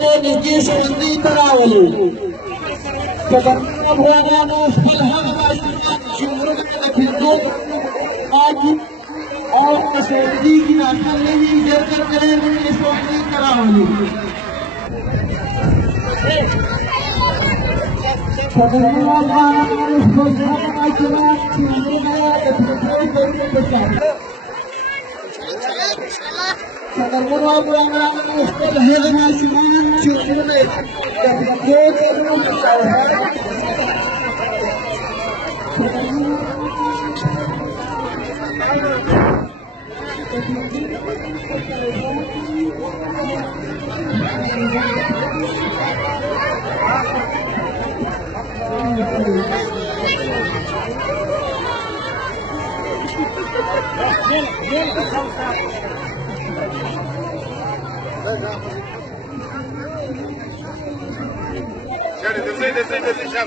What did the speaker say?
نجيش عندي تراولي فبرنا بوانا فالهم شمرنا في الدول آج और सैदी की नाशल ने भी जर्जर करें इस वक्त तरावली फबरना बवाना उसको ज़्यादा चला चुनना तकलीफ करने के साथ फबरना बवाना उसको ज़्यादा चुनना तकलीफ करने के साथ Şöyle desey.